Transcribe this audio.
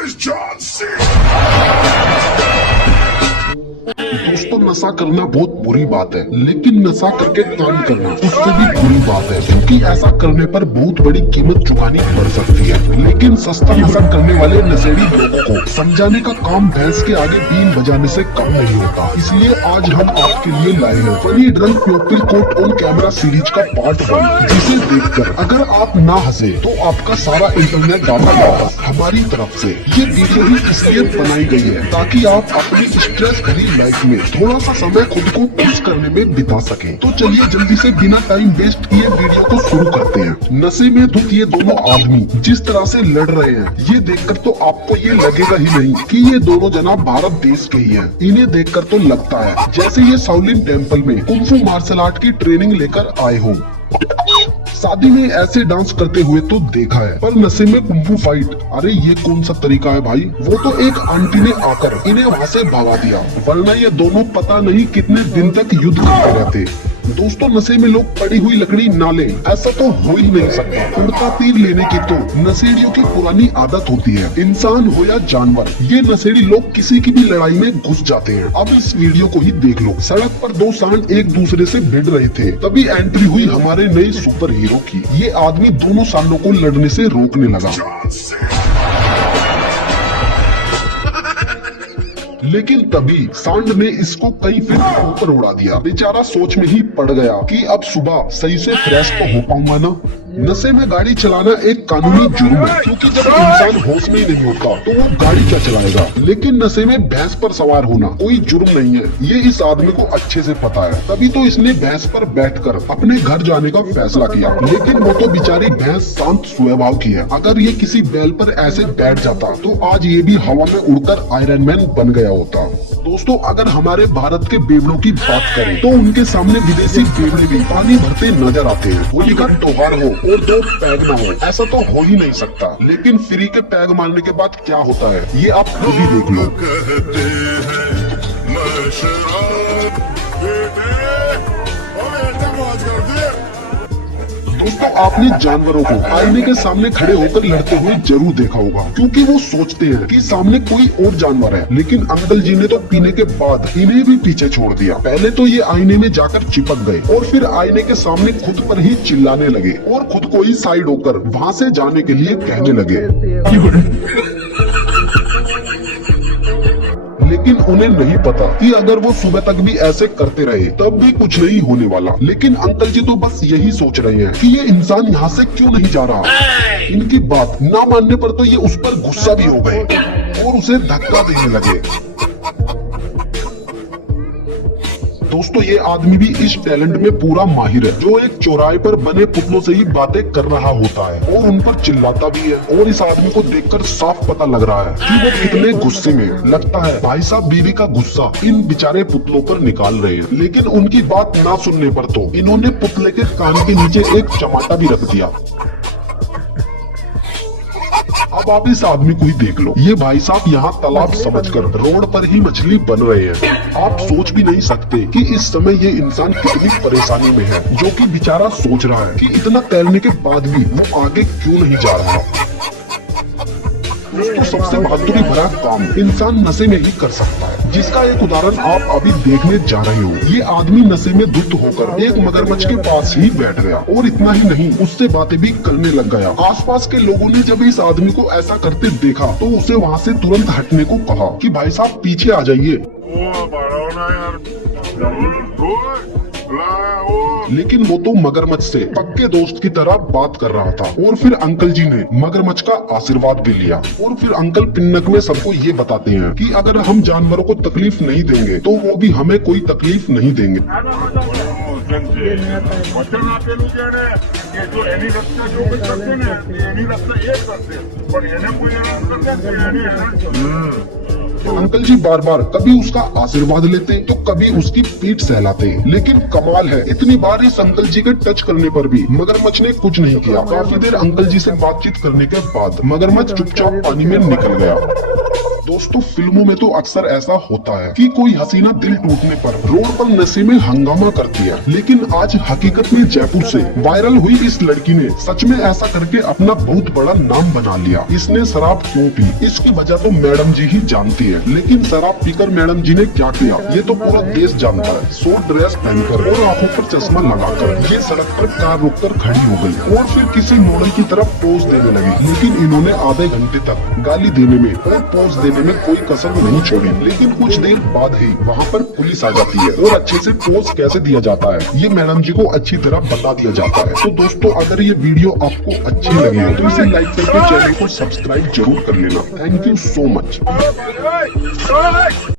is John C. दोस्तों, नशा करना बहुत बुरी बात है, लेकिन नशा करके काम करना उससे भी बुरी बात है, क्योंकि ऐसा करने पर बहुत बड़ी कीमत चुकानी पड़ सकती है। लेकिन सस्ता नशा करने वाले नशेड़ी लोगों को समझाने का काम भैंस के आगे बीन बजाने से कम नहीं होता। इसलिए आज हम आपके लिए लाए हैं funny drunk people caught on camera series का पार्ट 1, जिसे देखकर अगर आप ना हंसे तो आपका सारा इंटरनेट डाटा वापस हमारी तरफ से। ये वीडियो ही इसलिए बनाई गई है ताकि आप अपनी स्ट्रेस भरी लाइफ में थोड़ा सा समय खुद को खुश करने में बिता सकें। तो चलिए जल्दी से बिना टाइम वेस्ट किए वीडियो को शुरू करते हैं। नशे में धुत ये दोनों आदमी जिस तरह से लड़ रहे हैं, ये देखकर तो आपको ये लगेगा ही नहीं कि ये दोनों जना भारत देश के ही हैं। इन्हें देखकर तो लगता है जैसे ये शाओलिन टेम्पल में कुंफू मार्शल आर्ट की ट्रेनिंग लेकर आए हों। शादी में ऐसे डांस करते हुए तो देखा है, पर नशे में कुंफू फाइट, अरे ये कौन सा तरीका है भाई। वो तो एक आंटी ने आकर इन्हें वहाँ से भगा दिया, वरना ये दोनों पता नहीं कितने दिन तक युद्ध करते रहते। दोस्तों, नशे में लोग पड़ी हुई लकड़ी ना लें, ऐसा तो हो ही नहीं सकता। उड़ता तीर लेने की तो नशेड़ियों की पुरानी आदत होती है। इंसान हो या जानवर, ये नशेड़ी लोग किसी की भी लड़ाई में घुस जाते हैं। अब इस वीडियो को ही देख लो। सड़क पर दो सांड एक दूसरे से भिड़ रहे थे, तभी एंट्री हुई हमारे नए सुपर हीरो की। ये आदमी दोनों सांडों को लड़ने से रोकने लगा, लेकिन तभी सांड ने इसको कई फीट ऊपर उड़ा दिया। बेचारा सोच में ही पड़ गया कि अब सुबह सही से फ्रेश तो हो पाऊंगा ना। नशे में गाड़ी चलाना एक कानूनी जुर्म है, क्योंकि जब इंसान होश में ही नहीं होता तो वो गाड़ी क्या चलाएगा। लेकिन नशे में भैंस पर सवार होना कोई जुर्म नहीं है, ये इस आदमी को अच्छे से पता है। तभी तो इसने भैंस पर बैठकर अपने घर जाने का फैसला किया। लेकिन वो तो बेचारी भैंस शांत स्वभाव की है। अगर ये किसी बैल पर ऐसे बैठ जाता तो आज ये भी हवा में उड़कर आयरन मैन बन गया होता। दोस्तों, अगर हमारे भारत के बेवड़ों की बात करें तो उनके सामने विदेशी बेवड़े भी पानी भरते नजर आते हैं। होली का त्योहार हो और दो पैग ना हो, ऐसा तो हो ही नहीं सकता। लेकिन फ्री के पैग मारने के बाद क्या होता है, ये आप खुद ही देख लो। दोस्तों, आपने जानवरों को आईने के सामने खड़े होकर लड़ते हुए जरूर देखा होगा, क्योंकि वो सोचते हैं कि सामने कोई और जानवर है। लेकिन अंकल जी ने तो पीने के बाद इन्हें भी पीछे छोड़ दिया। पहले तो ये आईने में जाकर चिपक गए और फिर आईने के सामने खुद पर ही चिल्लाने लगे और खुद को ही साइड होकर वहाँ से जाने के लिए कहने लगे। लेकिन उन्हें नहीं पता कि अगर वो सुबह तक भी ऐसे करते रहे तब भी कुछ नहीं होने वाला। लेकिन अंकल जी तो बस यही सोच रहे हैं कि ये इंसान यहाँ से क्यों नहीं जा रहा। इनकी बात ना मानने पर तो ये उस पर गुस्सा भी हो गए और उसे धक्का देने लगे। दोस्तों, ये आदमी भी इस टैलेंट में पूरा माहिर है, जो एक चौराहे पर बने पुतलों से ही बातें कर रहा होता है और उन पर चिल्लाता भी है। और इस आदमी को देखकर साफ पता लग रहा है कि वो कितने गुस्से में। लगता है भाई साहब बीवी का गुस्सा इन बेचारे पुतलों पर निकाल रहे हैं। लेकिन उनकी बात ना सुनने पर तो इन्होंने पुतले के कान के नीचे एक चमाटा भी रख दिया। अब आप इस आदमी को ही देख लो। ये भाई साहब यहाँ तालाब समझकर रोड पर ही मछली बन रहे हैं। आप सोच भी नहीं सकते कि इस समय ये इंसान कितनी परेशानी में है, जो कि बेचारा सोच रहा है कि इतना तैरने के बाद भी वो आगे क्यों नहीं जा रहा। दोस्तों, सबसे बहादुरी भरा काम इंसान नशे में ही कर सकता है, जिसका एक उदाहरण आप अभी देखने जा रहे हो। ये आदमी नशे में धुत होकर एक मगरमच्छ के पास ही बैठ गया और इतना ही नहीं, उससे बातें भी करने लग गया। आसपास के लोगों ने जब इस आदमी को ऐसा करते देखा तो उसे वहाँ से तुरंत हटने को कहा कि भाई साहब पीछे आ जाइए। लेकिन वो तो मगरमच्छ से पक्के दोस्त की तरह बात कर रहा था। और फिर अंकल जी ने मगरमच्छ का आशीर्वाद भी लिया। और फिर अंकल पिन्नक में सबको ये बताते हैं कि अगर हम जानवरों को तकलीफ नहीं देंगे तो वो भी हमें कोई तकलीफ नहीं देंगे। अंकल जी बार बार कभी उसका आशीर्वाद लेते तो कभी उसकी पीठ सहलाते। लेकिन कमाल है, इतनी बार इस अंकल जी के टच करने पर भी मगरमच्छ ने कुछ नहीं किया। काफी देर अंकल जी से बातचीत करने के बाद मगरमच्छ चुपचाप पानी में निकल गया। दोस्तों फिल्मों में तो अक्सर ऐसा होता है कि कोई हसीना दिल टूटने पर रोड पर नशे में हंगामा करती है, लेकिन आज हकीकत में जयपुर से वायरल हुई इस लड़की ने सच में ऐसा करके अपना बहुत बड़ा नाम बना लिया। इसने शराब क्यों पी, इसकी वजह तो मैडम जी ही जानती है, लेकिन शराब पीकर मैडम जी ने क्या किया ये तो पूरा देश जानता है। शॉर्ट ड्रेस पहनकर और आंखों पर चश्मा लगाकर ये सड़क पर कार रोककर खड़ी हो गई और फिर किसी मॉडल की तरफ पोज देने लगी। लेकिन इन्होंने आधे घंटे तक गाली देने में और पोज देने में कोई कसर नहीं छोड़ी। लेकिन कुछ देर बाद ही वहाँ पर पुलिस आ जाती है और अच्छे से पोज कैसे दिया जाता है ये मैडम जी को अच्छी तरह बता दिया जाता है। तो दोस्तों अगर ये वीडियो आपको अच्छी लगी है तो इसे लाइक करके चैनल को सब्सक्राइब जरूर कर लेना। Thank you so much.